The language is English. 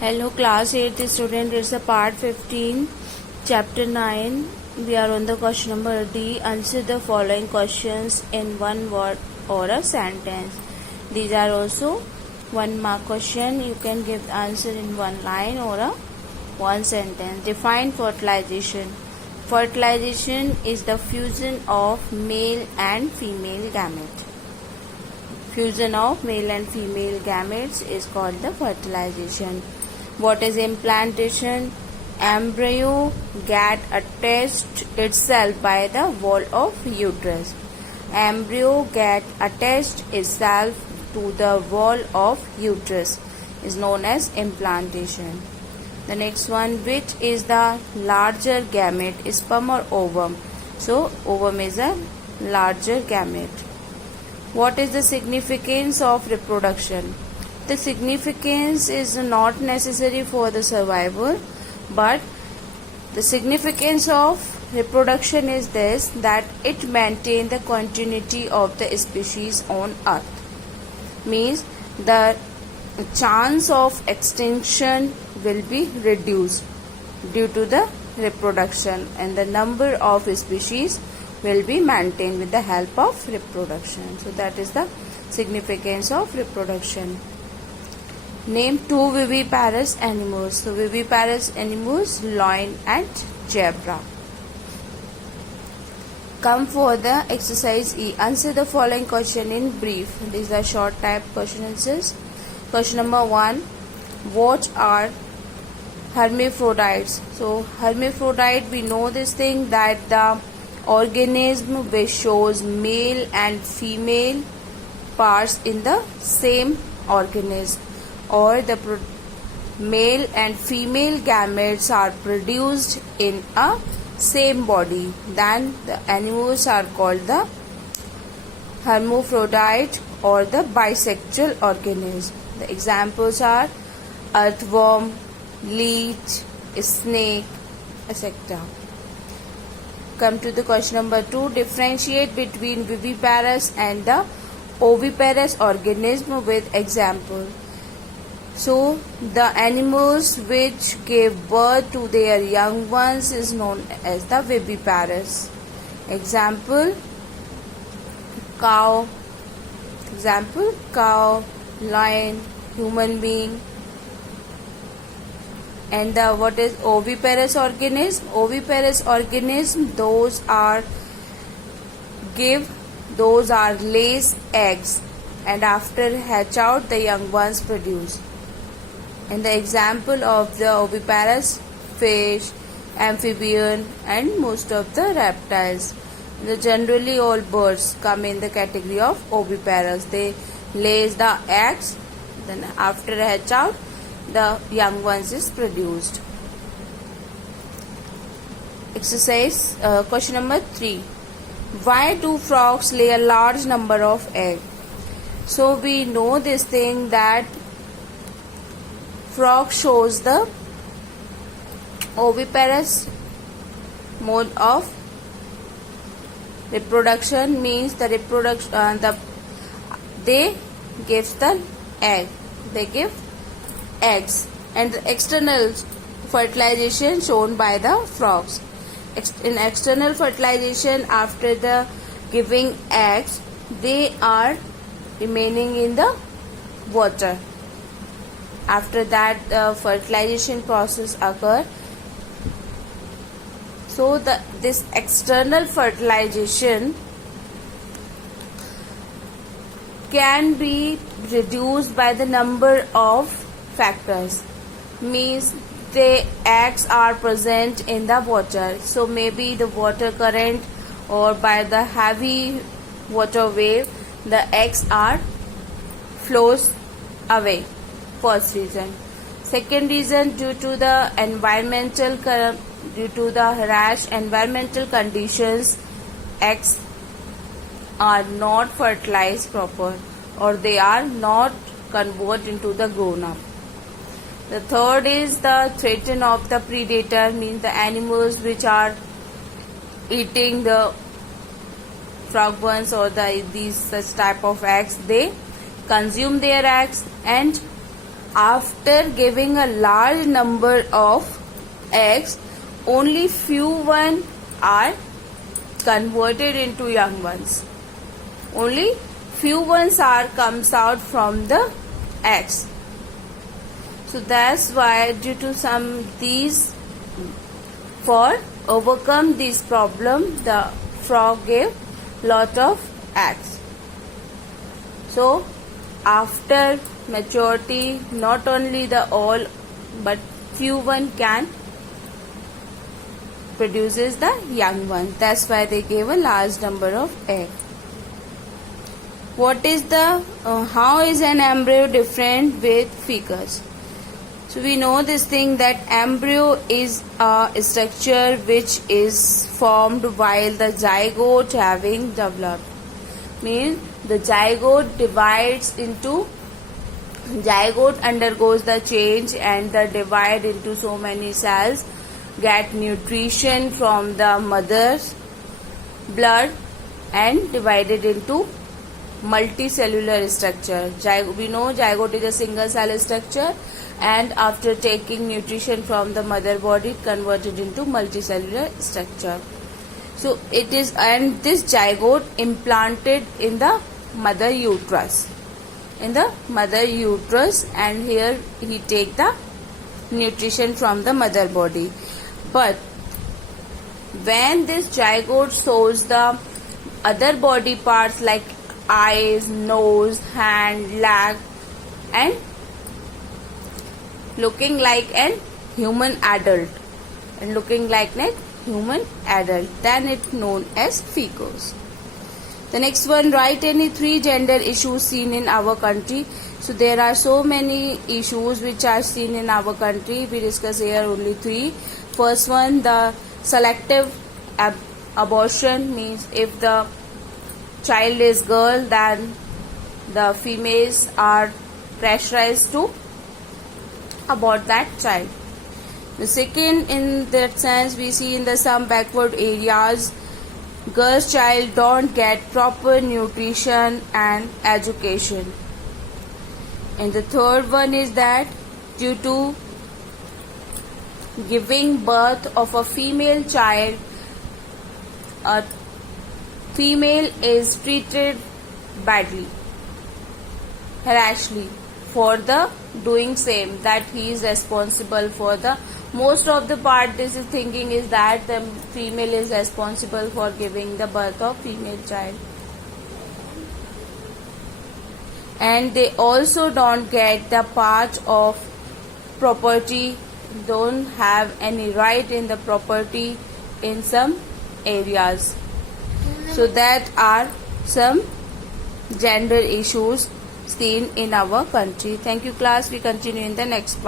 Hello class 8th student, it's a part 15 chapter 9. We are on the question number D. Answer the following questions in one word or a sentence. These are also 1 mark question. You can give the answer in one line or a one sentence. Define fertilization. Fertilization is the fusion of male and female gametes. Fusion of male and female gametes is called the fertilization. What is implantation? Embryo get attached itself by the wall of uterus. Embryo get attached itself to the wall of uterus is known as implantation. The next one, which is the larger gamete, sperm or ovum? So ovum is a larger gamete. What is the significance of reproduction? The significance is not necessary for the survival, but the significance of reproduction is this, that it maintains the continuity of the species on earth. Means the chance of extinction will be reduced due to the reproduction, and the number of species will be maintained with the help of reproduction. So that is the significance of reproduction. Name 2 viviparous animals. So viviparous animals, lion and zebra. Come for the exercise E. Answer the following question in brief. These are short type question answers. Question number 1. What are hermaphrodites? So hermaphrodite, we know this thing, that the organism which shows male and female parts in the same organism, or the male and female gametes are produced in a same body, then the animals are called the hermaphrodite or the bisexual organism. The examples are earthworm, leech, snake, etc. Come to the question number 2. Differentiate between viviparous and the oviparous organism with example. So the animals which gave birth to their young ones is known as the viviparous. Example, cow. Example, cow, lion, human being. And the what is oviparous organism? Oviparous organism, those are lays eggs, and after hatch out the young ones produce. And the example of the oviparous, fish, amphibian and most of the reptiles. Generally all birds come in the category of oviparous. They lays the eggs, then after hatch out the young ones is produced. Exercise question number 3. Why do frogs lay a large number of eggs? So we know this thing, that frog shows the oviparous mode of reproduction, means the reproduction they gives the egg, they give eggs, and the external fertilization shown by the frogs. In external fertilization, after the giving eggs, they are remaining in the water. After that the fertilization process occurs. So this external fertilization can be reduced by the number of factors. Means the eggs are present in the water, so maybe the water current or by the heavy water wave the eggs are flows away. First reason. Second reason, due to the harsh environmental conditions, eggs are not fertilized proper, or they are not converted into the grown up. The third is the threat of the predator, means the animals which are eating the frog ones or these such type of eggs, they consume their eggs, and after giving a large number of eggs, only few one are converted into young ones. Only few ones are comes out from the eggs. So that's why due to some these, for overcome this problem, the frog gave lot of eggs. So after maturity, not only the all but few one can produces the young one. That's why they gave a large number of eggs. What is the how is an embryo different with fetus? So we know this thing that embryo is a structure which is formed while the zygote having developed. Means the zygote divides into, zygote undergoes the change and the divide into so many cells, get nutrition from the mother's blood and divided into multicellular structure. We know zygote is a single cell structure, and after taking nutrition from the mother body, converted into multicellular structure. So it is, and this zygote implanted in the mother uterus. In the mother uterus, and here he take the nutrition from the mother body. But when this zygote shows the other body parts like eyes, nose, hand, leg, and looking like an human adult, and looking like a human adult, then it's known as fetus. The next one, write any 3 gender issues seen in our country. So there are so many issues which are seen in our country. We discuss here only 3. First one, the selective abortion, means if the child is girl, then the females are pressurized to abort that child. The second, in that sense, we see in the some backward areas, girls' child don't get proper nutrition and education. And the third one is that due to giving birth of a female child, a female is treated badly, harshly for the doing same, that he is responsible for the most of the part. This is thinking is that the female is responsible for giving the birth of female child, and they also don't get the part of property, don't have any right in the property in some areas. So that are some gender issues seen in our country. Thank you class. We continue in the next part.